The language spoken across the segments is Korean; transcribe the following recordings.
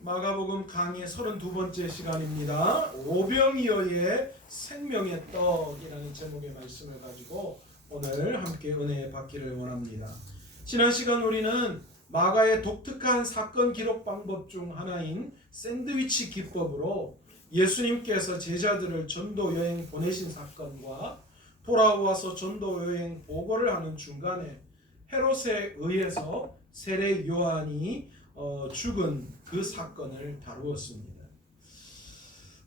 마가복음 강의 32번째 시간입니다. 오병이어의 생명의 떡이라는 제목의 말씀을 가지고 오늘 함께 은혜 받기를 원합니다. 지난 시간 우리는 마가의 독특한 사건 기록 방법 중 하나인 샌드위치 기법으로 예수님께서 제자들을 전도 여행 보내신 사건과 돌아와서 전도 여행 보고를 하는 중간에 헤롯에 의해서 세례 요한이 죽은 그 사건을 다루었습니다.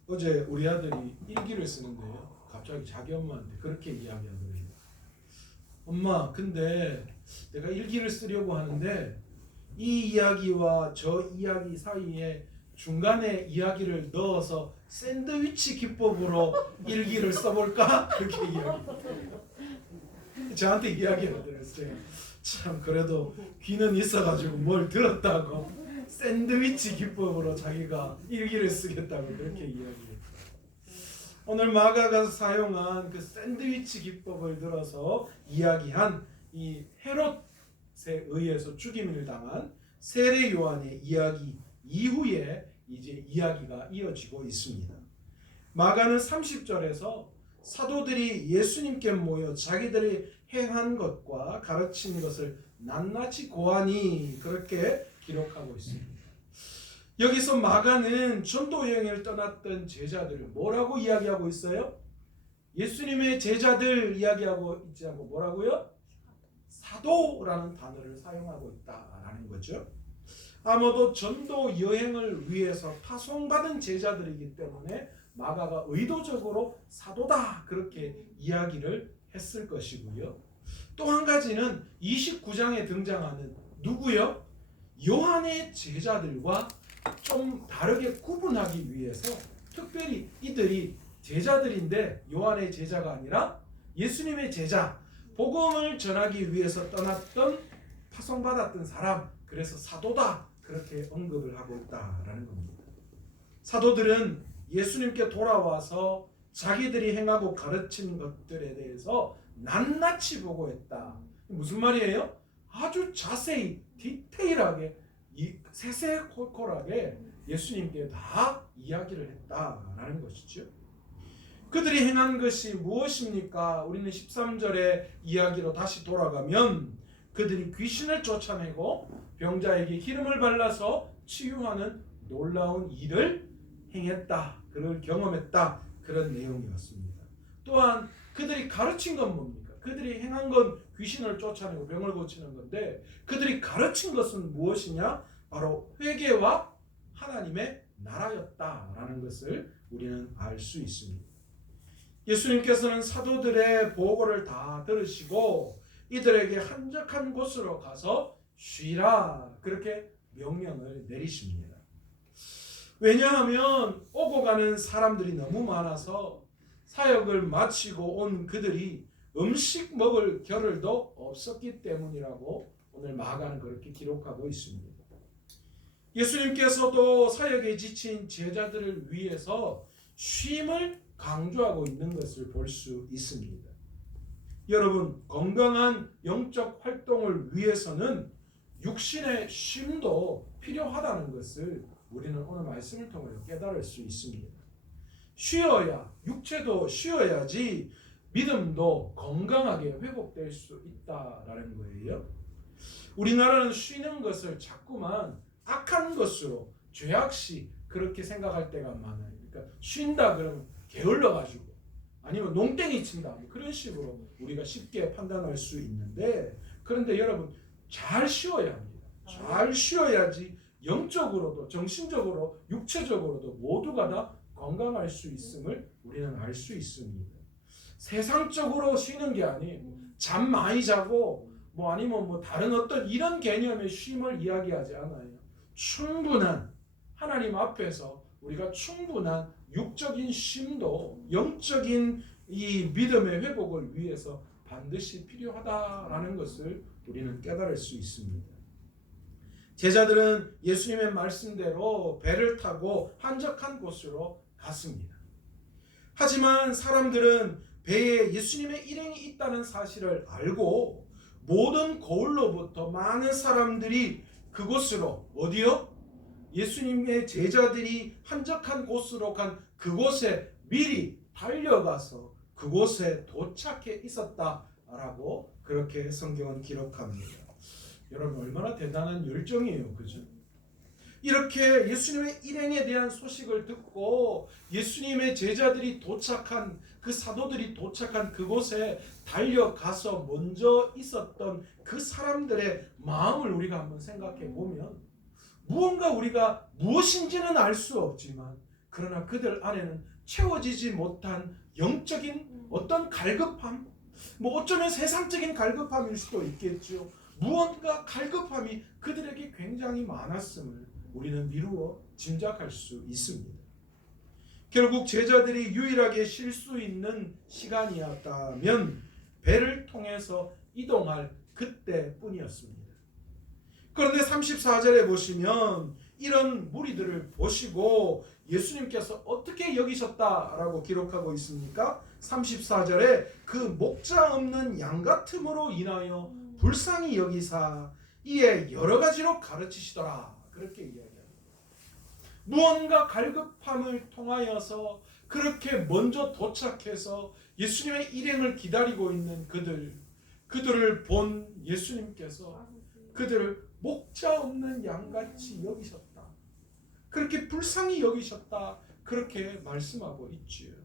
어제 우리 아들이 일기를 쓰는데요. 갑자기 자기 엄마한테 그렇게 이야기하더래요. 엄마, 근데 내가 일기를 쓰려고 하는데 이 이야기와 저 이야기 사이에 중간에 이야기를 넣어서 샌드위치 기법으로 일기를 써볼까? 그렇게 이야기해요. 저한테 이야기하더랬어요. 참 그래도 귀는 있어가지고 뭘 들었다고 샌드위치 기법으로 자기가 일기를 쓰겠다고 그렇게 이야기했어요. 오늘 마가가 사용한 그 샌드위치 기법을 들어서 이야기한 이 헤롯에 의해서 죽임을 당한 세례 요한의 이야기 이후에 이제 이야기가 이어지고 있습니다. 마가는 30절에서 사도들이 예수님께 모여 자기들이 행한 것과 가르친 것을 낱낱이 고하니 그렇게 기록하고 있습니다. 여기서 마가는 전도 여행을 떠났던 제자들을 뭐라고 이야기하고 있어요? 예수님의 제자들 이야기하고 있지 않고 뭐라고요? 사도라는 단어를 사용하고 있다라는 거죠. 아마도 전도 여행을 위해서 파송받은 제자들이기 때문에 마가가 의도적으로 사도다 그렇게 이야기를 했을 것이고요. 또 한 가지는 29장에 등장하는 누구요? 요한의 제자들과 좀 다르게 구분하기 위해서 특별히 이들이 제자들인데 요한의 제자가 아니라 예수님의 제자, 복음을 전하기 위해서 떠났던 파송받았던 사람, 그래서 사도다 그렇게 언급을 하고 있다라는 겁니다. 사도들은 예수님께 돌아와서 자기들이 행하고 가르친 것들에 대해서 낱낱이 보고했다. 무슨 말이에요? 아주 자세히 디테일하게 세세콜콜하게 예수님께 다 이야기를 했다라는 것이죠. 그들이 행한 것이 무엇입니까? 우리는 13절의 이야기로 다시 돌아가면 그들이 귀신을 쫓아내고 병자에게 기름을 발라서 치유하는 놀라운 일을 행했다. 그를 경험했다. 그런 내용이었습니다. 또한 그들이 가르친 건 뭡니까? 그들이 행한 건 귀신을 쫓아내고 병을 고치는 건데 그들이 가르친 것은 무엇이냐? 바로 회개와 하나님의 나라였다라는 것을 우리는 알 수 있습니다. 예수님께서는 사도들의 보고를 다 들으시고 이들에게 한적한 곳으로 가서 쉬라 그렇게 명령을 내리십니다. 왜냐하면 오고 가는 사람들이 너무 많아서 사역을 마치고 온 그들이 음식 먹을 겨를도 없었기 때문이라고 오늘 마가는 그렇게 기록하고 있습니다. 예수님께서도 사역에 지친 제자들을 위해서 쉼을 강조하고 있는 것을 볼 수 있습니다. 여러분, 건강한 영적 활동을 위해서는 육신의 쉼도 필요하다는 것을 우리는 오늘 말씀을 통해 깨달을 수 있습니다. 쉬어야, 육체도 쉬어야지 믿음도 건강하게 회복될 수 있다라는 거예요. 우리나라는 쉬는 것을 자꾸만 악한 것으로 죄악시 그렇게 생각할 때가 많아요. 그러니까 쉰다 그러면 게을러가지고 아니면 농땡이 친다 그런 식으로 우리가 쉽게 판단할 수 있는데 그런데 여러분 잘 쉬어야 합니다. 잘 쉬어야지 영적으로도 정신적으로 육체적으로도 모두가 다 건강할 수 있음을 우리는 알 수 있습니다. 세상적으로 쉬는 게 아니에요. 잠 많이 자고 아니면 다른 어떤 이런 개념의 쉼을 이야기하지 않아요. 충분한 하나님 앞에서 우리가 충분한 육적인 쉼도 영적인 이 믿음의 회복을 위해서 반드시 필요하다라는 것을 우리는 깨달을 수 있습니다. 제자들은 예수님의 말씀대로 배를 타고 한적한 곳으로 갔습니다. 하지만 사람들은 배에 예수님의 일행이 있다는 사실을 알고 모든 거울로부터 많은 사람들이 그곳으로 어디요? 예수님의 제자들이 한적한 곳으로 간 그곳에 미리 달려가서 그곳에 도착해 있었다라고 그렇게 성경은 기록합니다. 여러분 얼마나 대단한 열정이에요, 그죠? 이렇게 예수님의 일행에 대한 소식을 듣고 예수님의 제자들이 도착한 그 사도들이 도착한 그곳에 달려가서 먼저 있었던 그 사람들의 마음을 우리가 한번 생각해 보면 무언가 우리가 무엇인지는 알 수 없지만 그러나 그들 안에는 채워지지 못한 영적인 어떤 갈급함, 뭐 어쩌면 세상적인 갈급함일 수도 있겠죠. 무언가 갈급함이 그들에게 굉장히 많았음을 우리는 미루어 짐작할 수 있습니다. 결국 제자들이 유일하게 쉴 수 있는 시간이었다면 배를 통해서 이동할 그때뿐이었습니다. 그런데 34절에 보시면 이런 무리들을 보시고 예수님께서 어떻게 여기셨다라고 기록하고 있습니까? 34절에 그 목자 없는 양 같음으로 인하여 불쌍히 여기사 이에 여러 가지로 가르치시더라. 그렇게 이야기합니다. 무언가 갈급함을 통하여서 그렇게 먼저 도착해서 예수님의 일행을 기다리고 있는 그들을 본 예수님께서 그들을 목자 없는 양같이 여기셨다. 그렇게 불쌍히 여기셨다. 그렇게 말씀하고 있지요.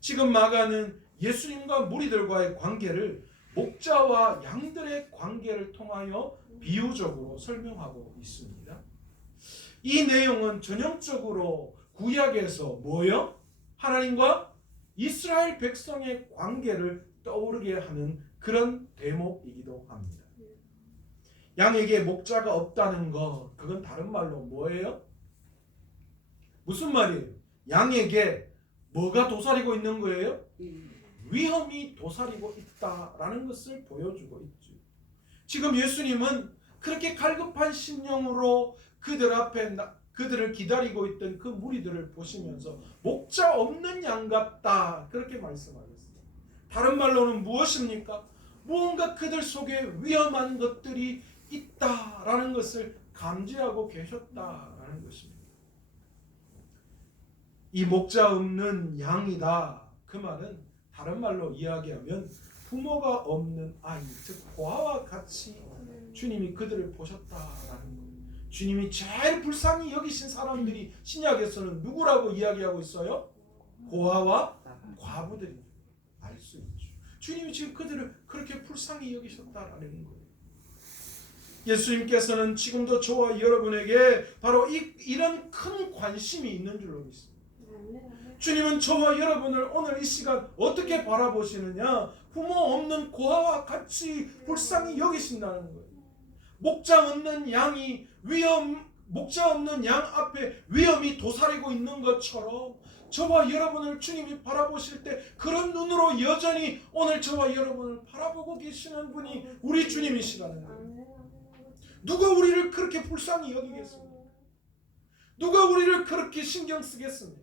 지금 마가는 예수님과 무리들과의 관계를 목자와 양들의 관계를 통하여 비유적으로 설명하고 있습니다. 이 내용은 전형적으로 구약에서 뭐요? 하나님과 이스라엘 백성의 관계를 떠오르게 하는 그런 대목이기도 합니다. 양에게 목자가 없다는 것, 그건 다른 말로 뭐예요? 무슨 말이에요? 양에게 뭐가 도사리고 있는 거예요? 위험이 도사리고 있다라는 것을 보여주고 있죠. 지금 예수님은 그렇게 갈급한 심령으로 그들 앞에 그들을 기다리고 있던 그 무리들을 보시면서 목자 없는 양 같다 그렇게 말씀하셨습니다. 다른 말로는 무엇입니까? 무언가 그들 속에 위험한 것들이 있다라는 것을 감지하고 계셨다라는 것입니다. 이 목자 없는 양이다. 그 말은 다른 말로 이야기하면 부모가 없는 아이, 즉 고아와 같이 주님이 그들을 보셨다라는 거예요. 주님이 제일 불쌍히 여기신 사람들이 신약에서는 누구라고 이야기하고 있어요? 고아와 과부들이 알 수 있죠. 주님이 지금 그들을 그렇게 불쌍히 여기셨다라는 거예요. 예수님께서는 지금도 저와 여러분에게 바로 이런 큰 관심이 있는 줄로 믿습니다. 주님은 저와 여러분을 오늘 이 시간 어떻게 바라보시느냐? 부모 없는 고아와 같이 불쌍히 여기신다는 거예요. 목자 없는 양이 목자 없는 양 앞에 위험이 도사리고 있는 것처럼 저와 여러분을 주님이 바라보실 때 그런 눈으로 여전히 오늘 저와 여러분을 바라보고 계시는 분이 우리 주님이시라는 거예요. 누가 우리를 그렇게 불쌍히 여기겠습니까? 누가 우리를 그렇게 신경 쓰겠습니까?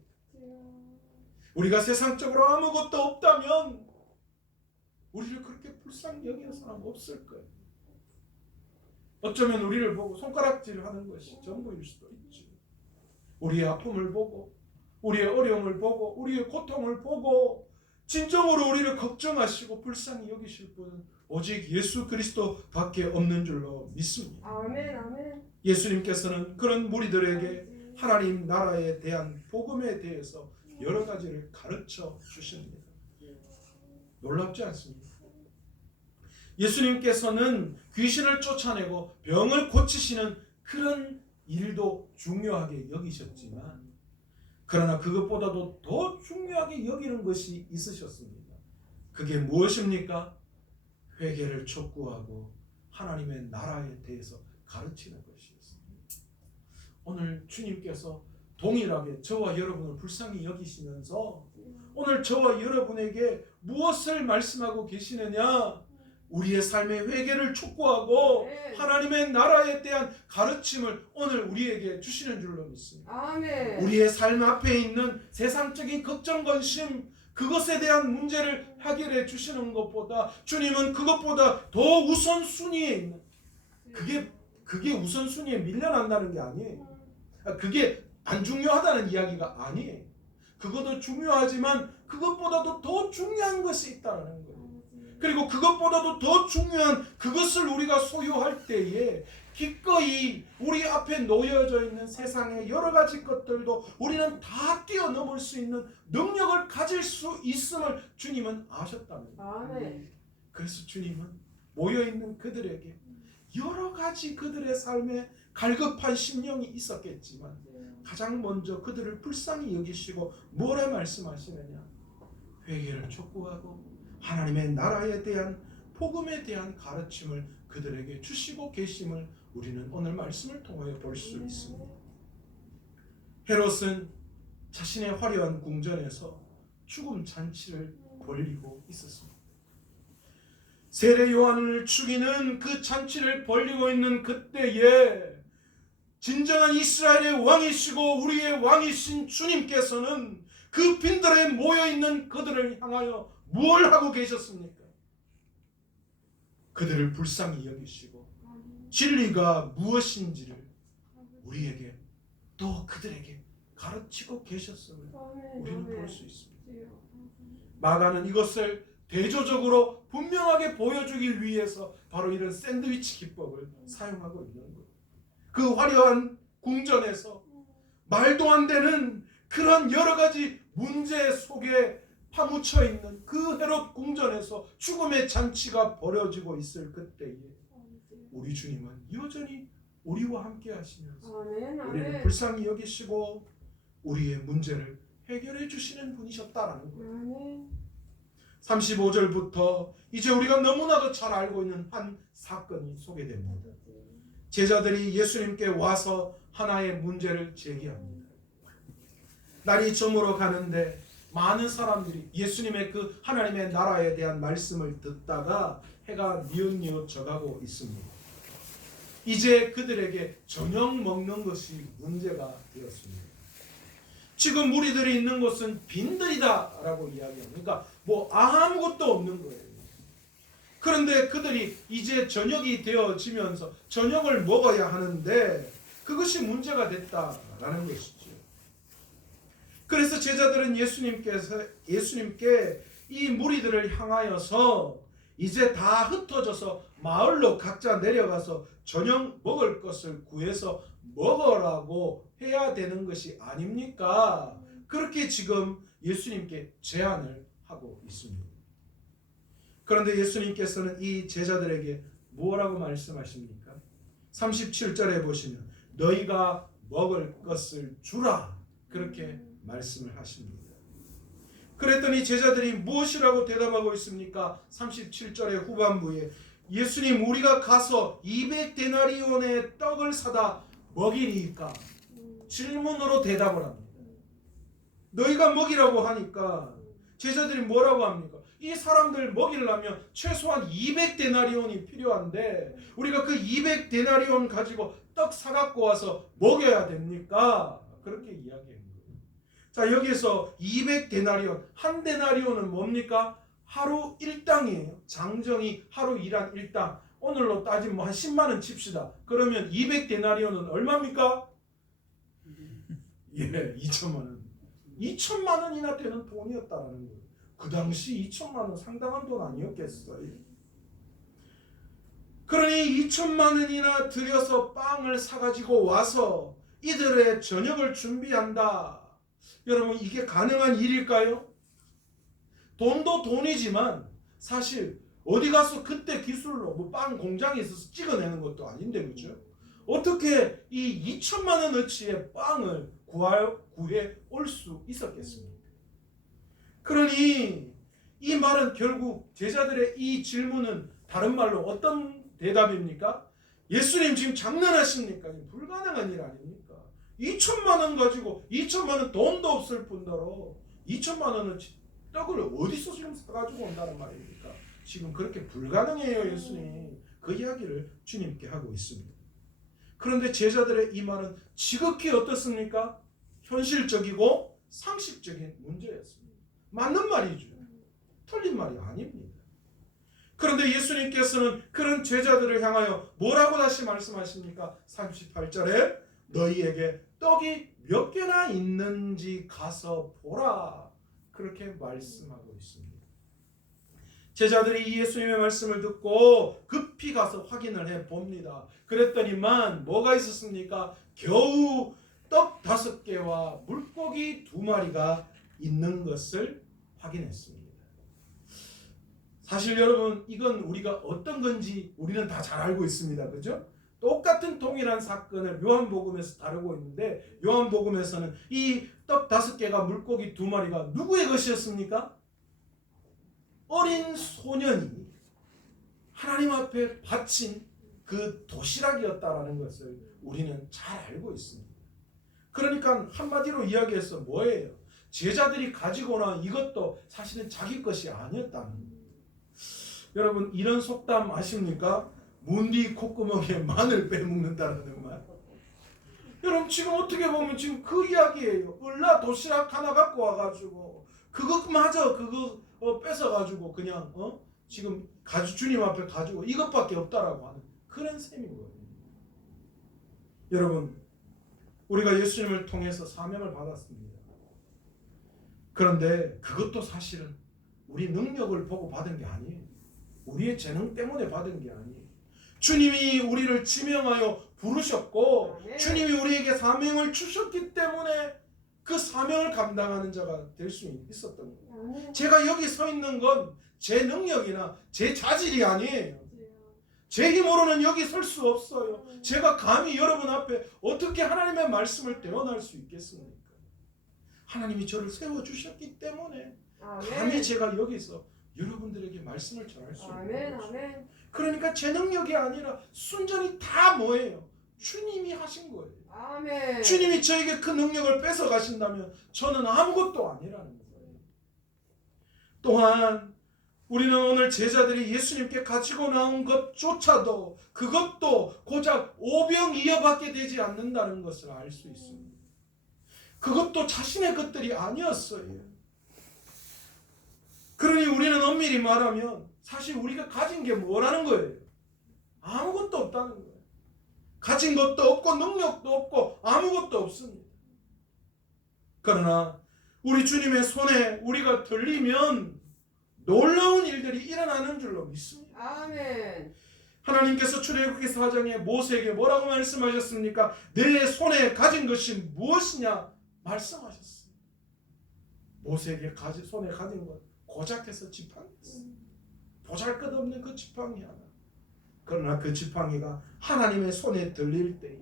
우리가 세상적으로 아무것도 없다면 우리를 그렇게 불쌍히 여기는 사람 없을 거예요. 어쩌면 우리를 보고 손가락질하는 것이 전부일 수도 있지. 우리의 아픔을 보고 우리의 어려움을 보고 우리의 고통을 보고 진정으로 우리를 걱정하시고 불쌍히 여기실 분은 오직 예수 그리스도밖에 없는 줄로 믿습니다. 아멘, 아멘. 예수님께서는 그런 무리들에게 하나님 나라에 대한 복음에 대해서 여러 가지를 가르쳐 주십니다. 놀랍지 않습니까? 예수님께서는 귀신을 쫓아내고 병을 고치시는 그런 일도 중요하게 여기셨지만 그러나 그것보다도 더 중요하게 여기는 것이 있으셨습니다. 그게 무엇입니까? 회개를 촉구하고 하나님의 나라에 대해서 가르치는 것이었습니다. 오늘 주님께서 동일하게 저와 여러분을 불쌍히 여기시면서 오늘 저와 여러분에게 무엇을 말씀하고 계시느냐? 우리의 삶의 회개를 촉구하고 하나님의 나라에 대한 가르침을 오늘 우리에게 주시는 줄로 믿습니다. 아멘. 우리의 삶 앞에 있는 세상적인 걱정, 관심 그것에 대한 문제를 해결해 주시는 것보다 주님은 그것보다 더 우선순위에 있는 그게 우선순위에 밀려난다는 게 아니에요. 그게 안 중요하다는 이야기가 아니에요. 그것도 중요하지만 그것보다도 더 중요한 것이 있다는 거예요. 그리고 그것보다도 더 중요한 그것을 우리가 소유할 때에 기꺼이 우리 앞에 놓여져 있는 세상의 여러 가지 것들도 우리는 다 뛰어넘을 수 있는 능력을 가질 수 있음을 주님은 아셨다는 거예요. 그래서 주님은 모여있는 그들에게 여러 가지 그들의 삶에 갈급한 심령이 있었겠지만 가장 먼저 그들을 불쌍히 여기시고 뭐라 말씀하시느냐, 회개를 촉구하고 하나님의 나라에 대한 복음에 대한 가르침을 그들에게 주시고 계심을 우리는 오늘 말씀을 통하여 볼 수 있습니다. 헤롯은 자신의 화려한 궁전에서 죽음 잔치를 벌이고 있었습니다. 세례 요한을 죽이는 그 잔치를 벌이고 있는 그때에 진정한 이스라엘의 왕이시고 우리의 왕이신 주님께서는 그 빈들에 모여있는 그들을 향하여 무엇을 하고 계셨습니까? 그들을 불쌍히 여기시고 진리가 무엇인지를 우리에게 또 그들에게 가르치고 계셨음을 우리는 볼 수 있습니다. 마가는 이것을 대조적으로 분명하게 보여주기 위해서 바로 이런 샌드위치 기법을 사용하고 있는 거예요. 그 화려한 궁전에서 말도 안 되는 그런 여러 가지 문제 속에 파묻혀 있는 그 헤롯 궁전에서 죽음의 잔치가 벌어지고 있을 그때에 우리 주님은 여전히 우리와 함께 하시면서 우리를 불쌍히 여기시고 우리의 문제를 해결해 주시는 분이셨다라는 거예요. 35절부터 이제 우리가 너무나도 잘 알고 있는 한 사건이 소개됩니다. 제자들이 예수님께 와서 하나의 문제를 제기합니다. 날이 저물어 가는데 많은 사람들이 예수님의 그 하나님의 나라에 대한 말씀을 듣다가 해가 뉘엿뉘엿 져가고 있습니다. 이제 그들에게 저녁 먹는 것이 문제가 되었습니다. 지금 무리들이 있는 곳은 빈들이다라고 이야기합니다. 그러니까 뭐 아무것도 없는 거예요. 그런데 그들이 이제 저녁이 되어지면서 저녁을 먹어야 하는데 그것이 문제가 됐다라는 것이죠. 그래서 제자들은 예수님께 이 무리들을 향하여서 이제 다 흩어져서 마을로 각자 내려가서 저녁 먹을 것을 구해서 먹으라고 해야 되는 것이 아닙니까? 그렇게 지금 예수님께 제안을 하고 있습니다. 그런데 예수님께서는 이 제자들에게 뭐라고 말씀하십니까? 37절에 보시면 너희가 먹을 것을 주라 그렇게 말씀을 하십니다. 그랬더니 제자들이 무엇이라고 대답하고 있습니까? 37절의 후반부에 예수님 우리가 가서 200데나리온의 떡을 사다 먹이니까 질문으로 대답을 합니다. 너희가 먹이라고 하니까 제자들이 뭐라고 합니까? 이 사람들 먹이려면 최소한 200데나리온이 필요한데 우리가 그 200데나리온 가지고 떡 사갖고 와서 먹여야 됩니까? 그렇게 이야기한 거예요. 자, 여기서 200데나리온, 한 데나리온은 뭡니까? 하루 일당이에요. 장정이 하루 일한 일당. 오늘로 따지면 한 10만 원 칩시다. 그러면 200데나리온은 얼마입니까? 예, 2천만 원. 2천만 원이나 되는 돈이었다는 거예요. 그 당시 2천만 원 상당한 돈 아니었겠어요? 그러니 2천만 원이나 들여서 빵을 사가지고 와서 이들의 저녁을 준비한다. 여러분 이게 가능한 일일까요? 돈도 돈이지만 사실 어디 가서 그때 기술로 뭐 빵 공장에 있어서 찍어내는 것도 아닌데 그렇죠? 어떻게 이 2천만 원어치의 빵을 구해 올 수 있었겠습니까? 그러니 이 말은 결국 제자들의 이 질문은 다른 말로 어떤 대답입니까? 예수님 지금 장난하십니까? 불가능한 일 아닙니까? 2천만 원 가지고 2천만 원 돈도 없을 뿐더러 2천만 원어치 떡을 어디서 지금 사가지고 온다는 말입니까? 지금 그렇게 불가능해요 예수님. 그 이야기를 주님께 하고 있습니다. 그런데 제자들의 이 말은 지극히 어떻습니까? 현실적이고 상식적인 문제였습니다. 맞는 말이죠. 틀린 말이 아닙니다. 그런데 예수님께서는 그런 제자들을 향하여 뭐라고 다시 말씀하십니까? 38절에 너희에게 떡이 몇 개나 있는지 가서 보라. 그렇게 말씀하고 있습니다. 제자들이 예수님의 말씀을 듣고 급히 가서 확인을 해 봅니다. 그랬더니만 뭐가 있었습니까? 겨우 떡 5개와 물고기 2마리가 있는 것을 확인했습니다. 사실 여러분, 이건 우리가 어떤 건지 우리는 다 잘 알고 있습니다. 그죠? 똑같은 동일한 사건을 요한복음에서 다루고 있는데, 요한복음에서는 이 떡 5개가 물고기 2마리가 누구의 것이었습니까? 어린 소년이 하나님 앞에 바친 그 도시락이었다라는 것을 우리는 잘 알고 있습니다. 그러니까 한마디로 이야기해서 뭐예요? 제자들이 가지고 나온 이것도 사실은 자기 것이 아니었다는 거예요. 여러분, 이런 속담 아십니까? 문디 콧구멍에 마늘 빼먹는다는 말. 여러분, 지금 어떻게 보면 지금 그 이야기예요. 을라 도시락 하나 갖고 와가지고 그것마저 뺏어가지고 그냥 지금 주님 앞에 가지고 이것밖에 없다라고 하는 그런 셈인 거예요. 여러분, 우리가 예수님을 통해서 사명을 받았습니다. 그런데 그것도 사실은 우리 능력을 보고 받은 게 아니에요. 우리의 재능 때문에 받은 게 아니에요. 주님이 우리를 지명하여 부르셨고 주님이 우리에게 사명을 주셨기 때문에 그 사명을 감당하는 자가 될 수 있었던 거예요. 제가 여기 서 있는 건 제 능력이나 제 자질이 아니에요. 제 힘으로는 여기 설 수 없어요. 제가 감히 여러분 앞에 어떻게 하나님의 말씀을 대언할 수 있겠습니까? 하나님이 저를 세워주셨기 때문에 감히 제가 여기서 여러분들에게 말씀을 전할 수 있는 거예요. 그러니까 제 능력이 아니라 순전히 다 뭐예요? 주님이 하신 거예요. 아멘. 주님이 저에게 그 능력을 뺏어 가신다면 저는 아무것도 아니라는 거예요. 또한 우리는 오늘 제자들이 예수님께 가지고 나온 것조차도 그것도 고작 오병이어밖에 되지 않는다는 것을 알 수 있습니다. 그것도 자신의 것들이 아니었어요. 그러니 우리는 엄밀히 말하면 사실 우리가 가진 게 뭐라는 거예요? 아무것도 없다는 거예요. 가진 것도 없고 능력도 없고 아무것도 없습니다. 그러나 우리 주님의 손에 우리가 들리면 놀라운 일들이 일어나는 줄로 믿습니다. 아멘. 하나님께서 출애굽기 4장에 모세에게 뭐라고 말씀하셨습니까? 내 손에 가진 것이 무엇이냐 말씀하셨습니다. 모세에게 손에 가진 것 고작해서 지팡이였습니다. 보잘것없는 그 지팡이 하나. 그러나 그 지팡이가 하나님의 손에 들릴 때에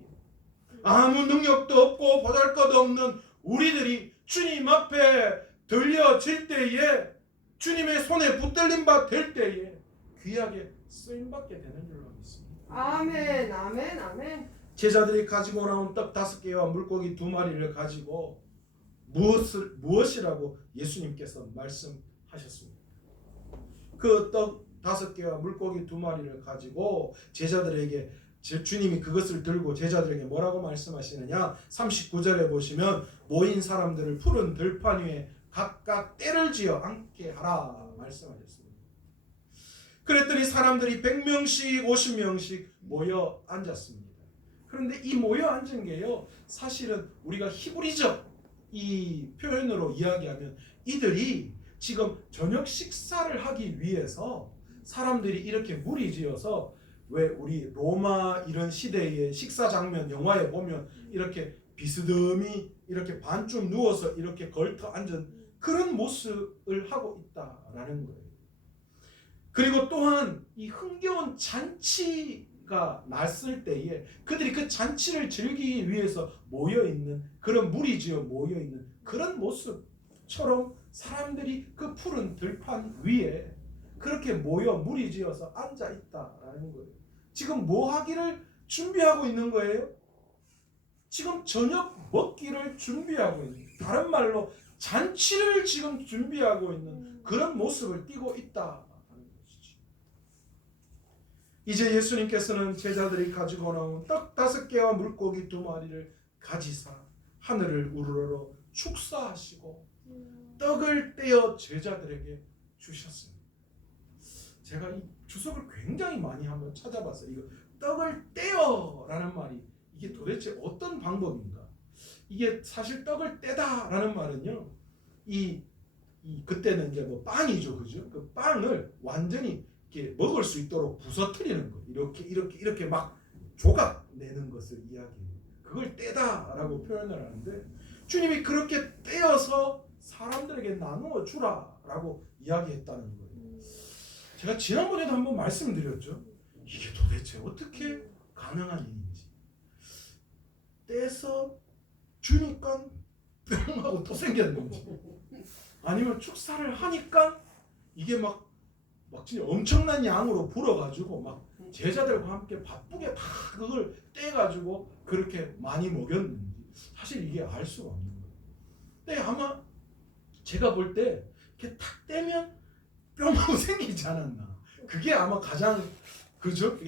아무 능력도 없고 보잘것없는 우리들이 주님 앞에 들려질 때에 주님의 손에 붙들림 바 될 때에 귀하게 쓰임받게 되는 줄로 믿습니다. 아멘. 아멘. 아멘. 제자들이 가지고 나온 떡 5개와 물고기 2마리를 가지고 무엇이라고 예수님께서 말씀하셨습니다. 그 떡 5개와 물고기 2마리를 가지고 제자들에게 주님이 그것을 들고 제자들에게 뭐라고 말씀하시느냐? 39절에 보시면 모인 사람들을 푸른 들판 위에 각각 때를 지어 앉게 하라 말씀하셨습니다. 그랬더니 사람들이 100명씩 50명씩 모여 앉았습니다. 그런데 이 모여 앉은 게요, 사실은 우리가 히브리적 이 표현으로 이야기하면 이들이 지금 저녁 식사를 하기 위해서 사람들이 이렇게 무리지어서, 왜 우리 로마 이런 시대의 식사 장면 영화에 보면 이렇게 비스듬히 이렇게 반쯤 누워서 이렇게 걸터 앉은 그런 모습을 하고 있다라는 거예요. 그리고 또한 이 흥겨운 잔치가 났을 때에 그들이 그 잔치를 즐기기 위해서 모여있는, 그런 무리지어 모여있는 그런 모습처럼 사람들이 그 푸른 들판 위에 그렇게 모여 무리지어서 앉아있다라는 거예요. 지금 뭐 하기를 준비하고 있는 거예요? 지금 저녁 먹기를 준비하고 있는, 다른 말로 잔치를 지금 준비하고 있는 그런 모습을 띠고 있다는 것이죠. 이제 예수님께서는 제자들이 가지고 나온 떡 5개와 물고기 2마리를 가지사 하늘을 우러러 축사하시고 떡을 떼어 제자들에게 주셨습니다. 제가 이 주석을 굉장히 많이 한번 찾아봤어요. 이거 떡을 떼어라는 말이 이게 도대체 어떤 방법인가? 이게 사실 떡을 떼다라는 말은요. 그때는 이제 뭐 빵이죠, 그죠? 그 빵을 완전히 이렇게 먹을 수 있도록 부서뜨리는 거, 이렇게 막 조각 내는 것을 이야기해요. 그걸 떼다라고 표현을 하는데 주님이 그렇게 떼어서 사람들에게 나누어 주라라고 이야기했다는 거예요. 제가 지난번에도 한번 말씀드렸죠. 이게 도대체 어떻게 가능한 일인지. 떼서 주니까 병하고 또 생겼는지, 아니면 축사를 하니까 이게 막 진짜 엄청난 양으로 불어가지고 막 제자들과 함께 바쁘게 다 그걸 떼가지고 그렇게 많이 먹였는지 사실 이게 알 수가 없는 거예요. 근데 아마 제가 볼 때 이렇게 탁 떼면 뿅하고 생기지 않았나. 그게 아마 가장 그죠?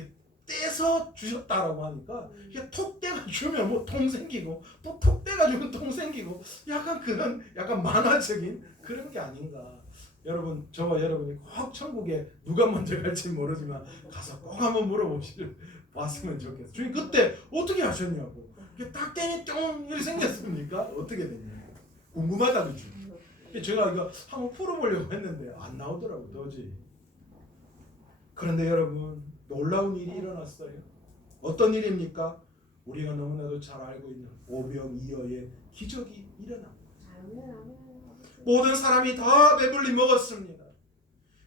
떼서 주셨다라고 하니까 이게 톡 떼가 주면 뭐 통 생기고 또 톡 떼가 주면 통 생기고 약간 그런 약간 만화적인 그런 게 아닌가. 여러분, 저와 여러분이 꼭 천국에 누가 먼저 갈지 모르지만 가서 꼭 한번 봤으면 좋겠어요. 주님 그때 어떻게 하셨냐고. 이게 딱 떼니 뿅 이렇게 생겼습니까? 어떻게 됐냐. 궁금하다 그죠. 제가 이거 한번 풀어보려고 했는데 안 나오더라고 도저히. 그런데 여러분, 놀라운 일이 일어났어요. 어떤 일입니까? 우리가 너무나도 잘 알고 있는 오병이어의 기적이 일어납니다. 모든 사람이 다 배불리 먹었습니다.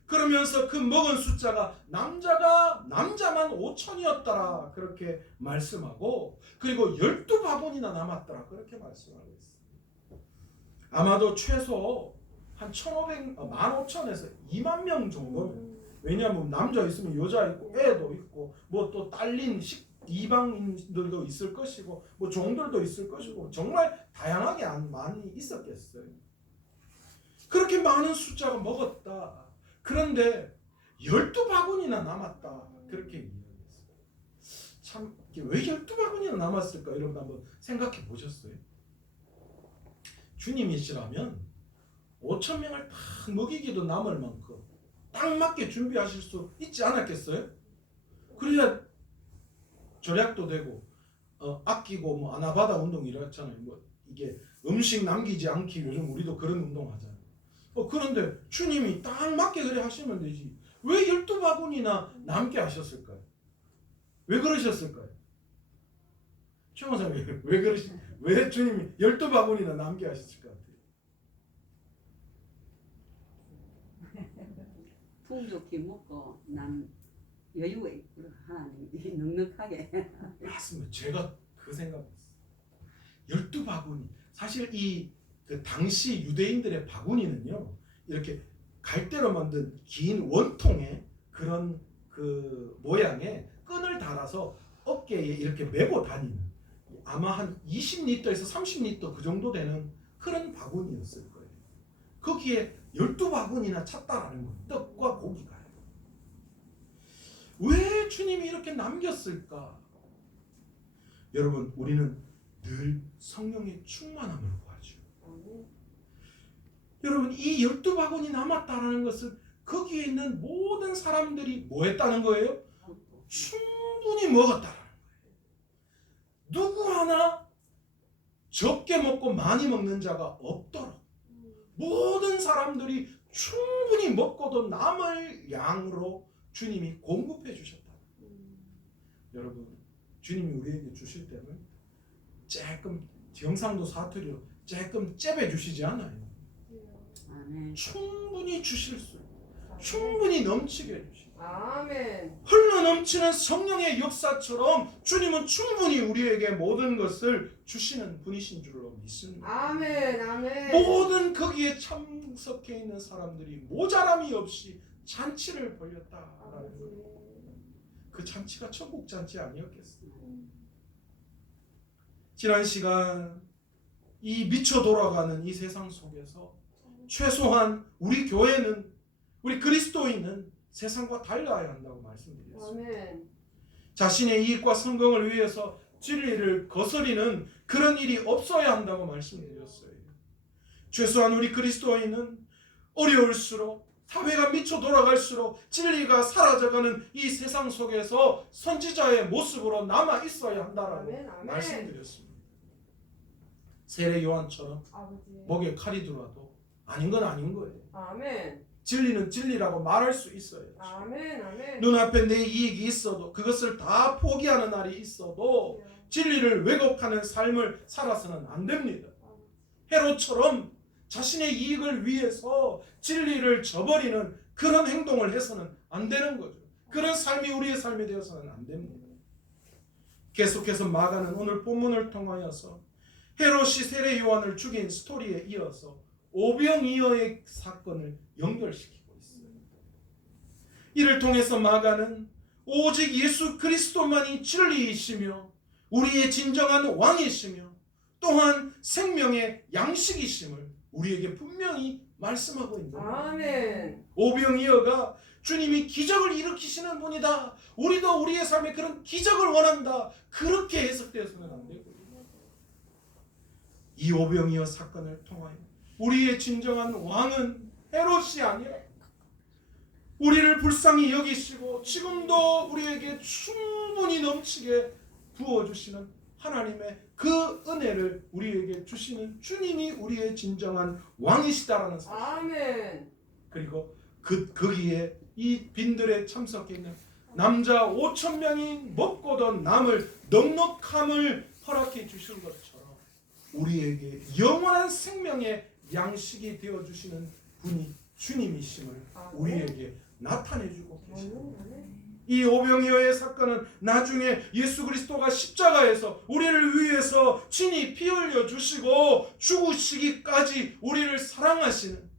그러면서 그 먹은 숫자가 남자만 5,000이었더라 그렇게 말씀하고, 그리고 12바구니나 남았더라 그렇게 말씀하고 있어요. 아마도 최소 한 15,000에서 2만 명 정도면, 왜냐하면 남자 있으면 여자 있고 애도 있고 뭐 또 딸린 이방인들도 있을 것이고 뭐 종들도 있을 것이고 정말 다양하게 많이 있었겠어요. 그렇게 많은 숫자가 먹었다. 그런데 12바구니나 남았다. 그렇게 이야기했어요. 참, 왜 12바구니나 남았을까? 여러분 한번 생각해 보셨어요? 주님이시라면 5,000명을 다 먹이기도 남을 만큼 딱 맞게 준비하실 수 있지 않았겠어요? 그래야 절약도 되고 아끼고 뭐 아나바다 운동 이랬잖아요. 뭐 이게 음식 남기지 않기, 요즘 우리도 그런 운동 하잖아요. 그런데 주님이 딱 맞게 그래 하시면 되지. 왜 12바구니나 남게 하셨을까요? 왜 그러셨을까요? 최원사님 왜 주님이 12바구니나 남게 하셨을 것 같아요? 풍족히 먹고 난 여유에 하나님이 넉넉하게. 맞습니다. 제가 그 생각했어요. 12바구니. 사실 그 당시 유대인들의 바구니는요, 이렇게 갈대로 만든 긴 원통의 그런 그 모양의 끈을 달아서 어깨에 이렇게 메고 다니는, 아마 한 20리터에서 30리터 그 정도 되는 그런 바구니였을 거예요. 거기에 12바구니나 찼다라는 거예요. 떡과 고기가요. 왜 주님이 이렇게 남겼을까? 여러분, 우리는 늘 성령의 충만함을 구하죠. 여러분, 이 12바구니 남았다라는 것은 거기에 있는 모든 사람들이 뭐 했다는 거예요? 충분히 먹었다라는 거예요. 누구 하나 적게 먹고 많이 먹는 자가 없도록 모든 사람들이 충분히 먹고도 남을 양으로 주님이 공급해 주셨다. 여러분, 주님이 우리에게 주실 때는 조금 경상도 사투리로 조금 잽해 주시지 않아요. 아멘. 충분히 주실 수, 충분히 넘치게 해주시고, 아멘. 흘러 넘치는 성령의 역사처럼 주님은 충분히 우리에게 모든 것을 주시는 분이신 줄로 믿습니다. 아멘. 아멘. 모든 거기에 참석해 있는 사람들이 모자람이 없이 잔치를 벌였다라는 거예요. 그 잔치가 천국 잔치 아니었겠어요? 지난 시간 이 미쳐 돌아가는 이 세상 속에서 최소한 우리 교회는, 우리 그리스도인은 세상과 달라야 한다고 말씀드렸습니다. 아멘. 자신의 이익과 성공을 위해서 진리를 거스리는 그런 일이 없어야 한다고 말씀드렸어요. 최소한 우리 그리스도인은 어려울수록, 사회가 미쳐 돌아갈수록 진리가 사라져가는 이 세상 속에서 선지자의 모습으로 남아 있어야 한다라고 아멘. 아멘. 말씀드렸습니다. 세례 요한처럼 아버지. 목에 칼이 들어와도 아닌 건 아닌 거예요. 아멘. 진리는 진리라고 말할 수 있어요. 아멘. 아멘. 눈앞에 내 이익이 있어도 그것을 다 포기하는 날이 있어도 진리를 왜곡하는 삶을 살아서는 안 됩니다. 헤롯처럼 자신의 이익을 위해서 진리를 저버리는 그런 행동을 해서는 안 되는 거죠. 그런 삶이 우리의 삶이 되어서는 안 됩니다. 계속해서 마가는 오늘 본문을 통하여서 헤롯이 세례 요한을 죽인 스토리에 이어서 오병이어의 사건을 연결시키고 있어요. 이를 통해서 마가는 오직 예수 그리스도만이 진리이시며 우리의 진정한 왕이시며 또한 생명의 양식이심을 우리에게 분명히 말씀하고 있는 거예요. 아멘. 오병이어가 주님이 기적을 일으키시는 분이다. 우리도 우리의 삶에 그런 기적을 원한다. 그렇게 해석되어서는 안 되고요. 이 오병이어 사건을 통하여 우리의 진정한 왕은 헤롯이 아니라 우리를 불쌍히 여기시고 지금도 우리에게 충분히 넘치게 부어주시는 하나님의 그 은혜를 우리에게 주시는 주님이 우리의 진정한 왕이시다라는 사실. 아멘. 그리고 거기에 이 빈들에 참석해 있는 남자 5,000명이 먹고도 남을 넉넉함을 허락해 주신 것처럼 우리에게 영원한 생명의 양식이 되어 주시는 분이 주님이심을 우리에게 나타내 주고 계십니다. 이 오병이어의 사건은 나중에 예수 그리스도가 십자가에서 우리를 위해서 친히 피 흘려 주시고 죽으시기까지 우리를 사랑하시는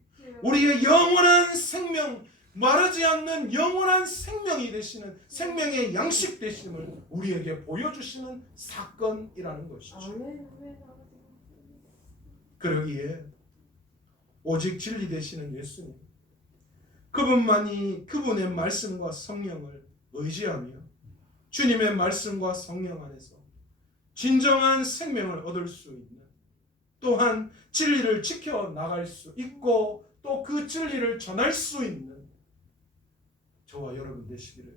우리의 영원한 생명, 마르지 않는 영원한 생명이 되시는 생명의 양식 되심을 우리에게 보여주시는 사건이라는 것이죠. 그러기에 오직 진리 되시는 예수님, 그분만이 그분의 말씀과 성령을 의지하며 주님의 말씀과 성령 안에서 진정한 생명을 얻을 수 있는, 또한 진리를 지켜나갈 수 있고 또 그 진리를 전할 수 있는 저와 여러분 되시기를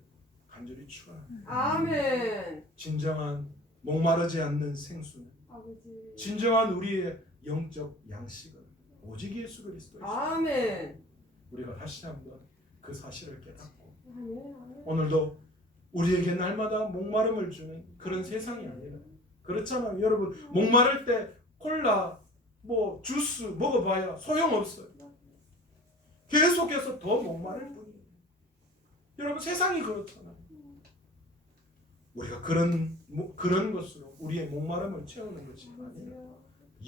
간절히 축원합니다. 아멘. 진정한 목마르지 않는 생수는, 아버지. 진정한 우리의 영적 양식은 오직 예수 그리스도이십니다. 아멘. 우리가 다시 한번 그 사실을 깨닫고 아멘. 오늘도 우리에게 날마다 목마름을 주는 그런 세상이 아니라, 그렇잖아요. 여러분, 목마를 때 콜라, 뭐 주스 먹어봐야 소용없어요. 계속해서 더 목마를 뿐이에요. 여러분, 세상이 그렇잖아요. 우리가 그런 것으로 우리의 목마름을 채우는 것이 아니라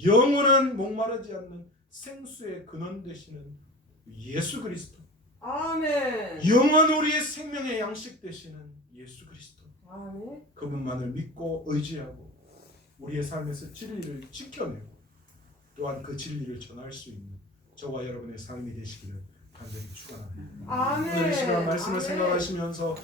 영원한 목마르지 않는 생수의 근원 되시는 예수 그리스도, 아멘. 영원 우리의 생명의 양식 되시는 예수 그리스도, 아멘. 그분만을 믿고 의지하고 우리의 삶에서 진리를 지켜내고 또한 그 진리를 전할 수 있는 저와 여러분의 삶이 되시기를 간절히 축원합니다. 아멘. 오늘 이 시간 말씀을 아멘. 생각하시면서